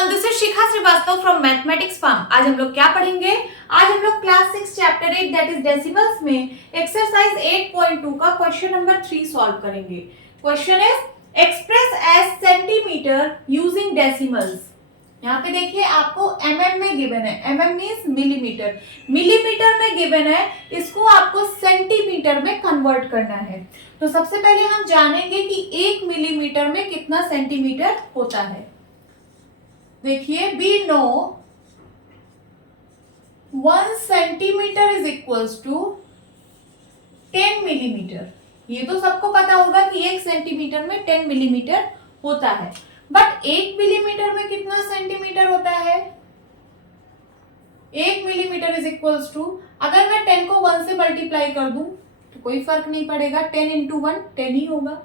Everyone, this is Shikha Srivastava from mathematics farm. आज हम लोग क्या पढ़ेंगे? आज हम लोग class 6 chapter 8 that is decimals में एक्सरसाइज 8.2 का क्वेश्चन नंबर 3 सॉल्व करेंगे। Question is express as centimeter using decimals. यहाँ पे देखिए आपको mm में गिवन है, mm मींस मिलीमीटर, मिलीमीटर में गिवन है, इसको आपको सेंटीमीटर में कन्वर्ट करना है। तो सबसे पहले हम जानेंगे कि 1 मिलीमीटर में कितना सेंटीमीटर होता है। देखिए we know 1 centimeter is equals to 10 millimeter. ये तो सबको पता होगा कि 1 सेंटीमीटर में 10 मिलीमीटर होता है, बट 1 मिलीमीटर में कितना सेंटीमीटर होता है? 1 मिलीमीटर इज इक्वल्स टू, अगर मैं 10 को 1 से मल्टीप्लाई कर दूं तो कोई फर्क नहीं पड़ेगा, 10 इंटू 1 10 ही होगा।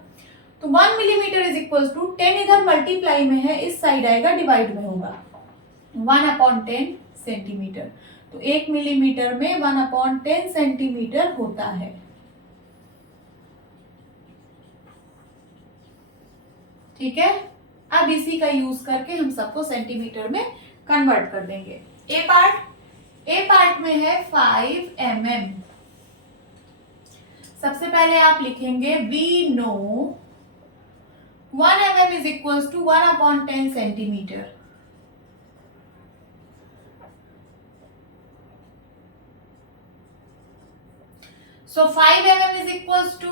तो 1 मिलीमीटर इज इक्वल्स टू 10 इधर मल्टीप्लाई में है, इस साइड आएगा डिवाइड में होगा, 1/10 सेंटीमीटर। तो 1 मिलीमीटर में 1/10 सेंटीमीटर होता है। ठीक है, अब इसी का यूज करके हम सबको सेंटीमीटर में कन्वर्ट कर देंगे। ए पार्ट में है 5 mm। सबसे पहले आप लिखेंगे we know 1 mm is equals to 1/10 centimeter. So 5 mm is equals to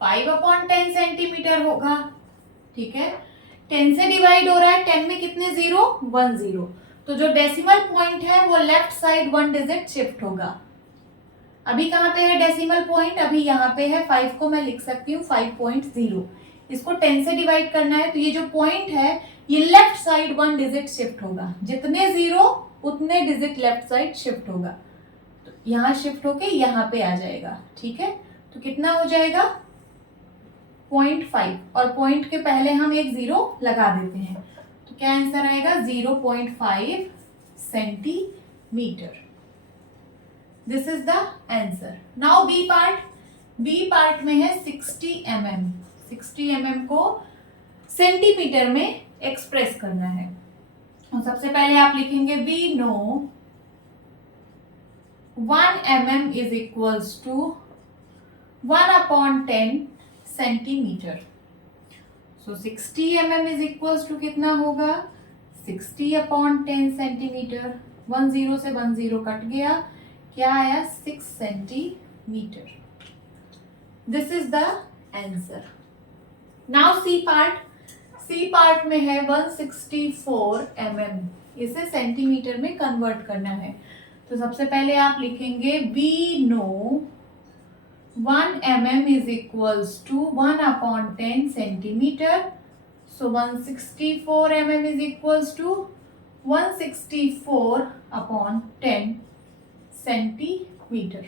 5/10 centimeter होगा। ठीक है, 10 से डिवाइड हो रहा है, 10 में कितने जीरो? 1 जीरो। तो जो डेसिमल पॉइंट है वो लेफ्ट साइड 1 डिजिट शिफ्ट होगा। अभी कहाँ पे है डेसिमल पॉइंट? अभी यहाँ पे है, 5 को मैं लिख सकती हूँ 5.0। इसको 10 से डिवाइड करना है, तो ये जो पॉइंट है ये लेफ्ट साइड 1 डिजिट शिफ्ट होगा। जितने जीरो उतने डिजिट लेफ्ट साइड शिफ्ट होगा। तो यहाँ शिफ्ट होके यहाँ पे आ जाएगा। ठीक है, तो कितना हो जाएगा? 0.5, और पॉइंट के पहले हम एक जीरो लगा देते हैं, तो क्या आंसर आएगा? 0.5 centimeter. This is the answer. Now B part में है 60 mm। 60 mm को सेंटीमीटर में एक्सप्रेस करना है। और सबसे पहले आप लिखेंगे we know 1 mm is equals to 1/10 centimeter. So 60 mm is equals to कितना होगा? 60/10 सेंटीमीटर। 1 जीरो से 1 जीरो कट गया, क्या आया? 6 centimeter. This is the answer. Now C part में है 164 mm। इसे सेंटीमीटर में कन्वर्ट करना है। तो सबसे पहले आप लिखेंगे we know 1 mm is equals to 1/10 centimeter. So 164 mm is equals to 164/10 centimeter.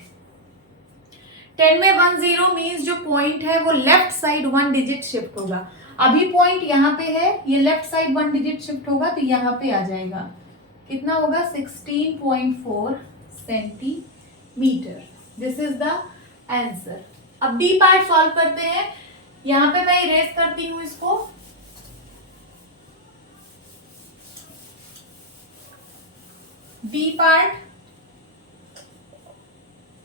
10 में 1 जीरो मीन्स जो पॉइंट है वो लेफ्ट साइड 1 डिजिट शिफ्ट होगा। अभी पॉइंट यहाँ पे है, ये लेफ्ट साइड 1 डिजिट शिफ्ट होगा, तो यहाँ पे आ जाएगा। कितना होगा? 16.4 centimetre. This is the answer. अब डी पार्ट सॉल्व करते हैं। यहाँ पे मैं इरेज करती हूँ इसको। D part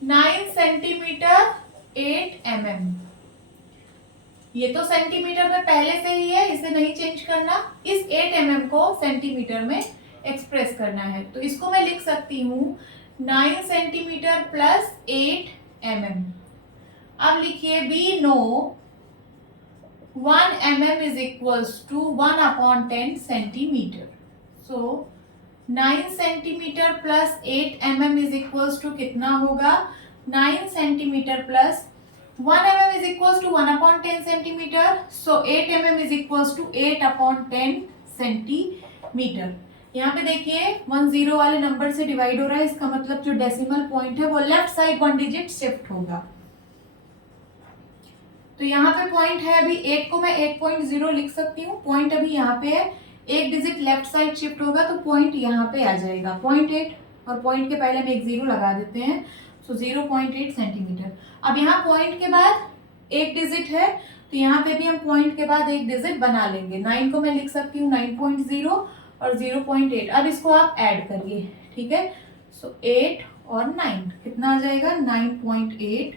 9 centimetre 8 mm। ये तो सेंटीमीटर में पहले से ही है, इसे नहीं चेंज करना। इस 8 mm को सेंटीमीटर में एक्सप्रेस करना है, तो इसको मैं लिख सकती हूँ 9 सेंटीमीटर प्लस 8 mm। अब लिखिए we know 1 mm is equals to 1/10 centimeter. So 9 centimeter plus 8 mm is equals to कितना होगा? 9 centimeter plus 1 mm is equals to 1/10 centimeter. So 8 mm is equals to 8/10 centimeter. यहाँ पे देखिए 1 जीरो वाले number से divide हो रहा है, इसका मतलब जो डेसिमल पॉइंट है वो लेफ्ट साइड 1 डिजिट शिफ्ट होगा। तो यहाँ पे पॉइंट है, अभी 8 को मैं 8.0 लिख सकती हूँ। पॉइंट अभी यहाँ पे है, एक डिजिट लेफ्ट साइड शिफ्ट होगा तो पॉइंट यहाँ पे आ जाएगा 0.8, और पॉइंट के पहले हम एक जीरो लगा देते हैं। सो 0.8 सेंटीमीटर। अब यहाँ पॉइंट के बाद एक डिजिट है, तो यहाँ पे भी हम पॉइंट के बाद एक डिजिट बना लेंगे। 9 को मैं लिख सकती हूँ 9.0 और 0.8। अब इसको आप ऐड करिए, ठीक है। सो 8 और 9 कितना आ जाएगा, 9.8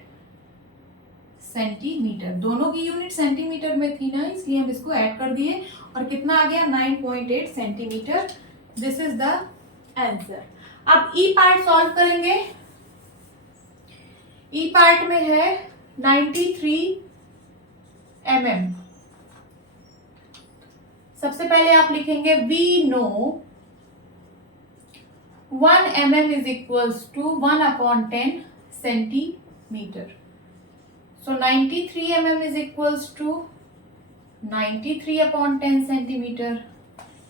सेंटीमीटर। दोनों की यूनिट सेंटीमीटर में थी ना, इसलिए हम इसको ऐड कर दिए और कितना आ गया, 9.8 centimetre. This is the answer. अब ई पार्ट सॉल्व करेंगे। ई पार्ट में है 93 mm। सबसे पहले आप लिखेंगे we know 1 mm is equals to 1/10 centimeter. So 93 mm is equals to 93/10 centimeter.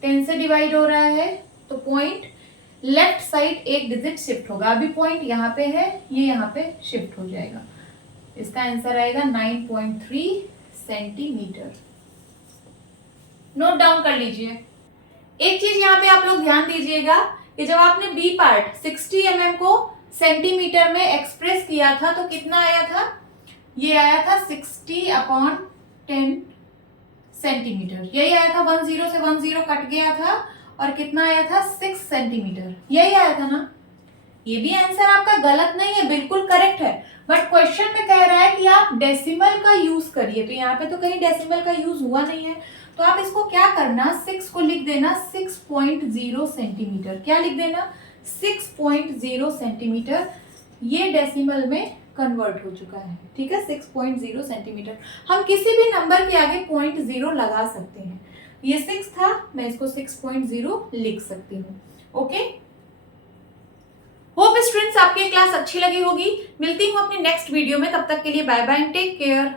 10 से डिवाइड हो रहा है तो पॉइंट लेफ्ट साइड एक डिजिट शिफ्ट होगा। अभी पॉइंट यहाँ पे है, ये यहाँ पे शिफ्ट हो जाएगा। इसका आंसर आएगा 9.3 सेंटीमीटर। नोट डाउन कर लीजिए। एक चीज यहाँ पे आप लोग ध्यान दीजिएगा कि जब आपने बी पार्ट 60 mm को सेंटीमीटर में एक्सप्रेस किया था तो कितना आया था, ये आया था 60/10 सेंटीमीटर। यही आया था, 10 से 10 कट गया था और कितना आया था, 6 सेंटीमीटर। यही आया था ना। ये भी आंसर आपका गलत नहीं है, बिल्कुल करेक्ट है। बट क्वेश्चन में कह रहा है कि आप डेसिमल का यूज करिए, तो यहाँ पे तो कहीं डेसिमल का यूज हुआ नहीं है। तो आप इसको क्या करना, 6 को लिख देना 6.0 सेंटीमीटर। क्या लिख देना, 6.0 सेंटीमीटर। ये डेसिमल में कन्वर्ट हो चुका है, ठीक है, 6.0 सेंटीमीटर। हम किसी भी नंबर के आगे 0.0 लगा सकते हैं। ये 6 था, मैं इसको 6.0 लिख सकती हूँ। ओके, होप स्टूडेंट्स आपकी क्लास अच्छी लगी होगी। मिलती हूँ अपने नेक्स्ट वीडियो में, तब तक के लिए bye bye and take care.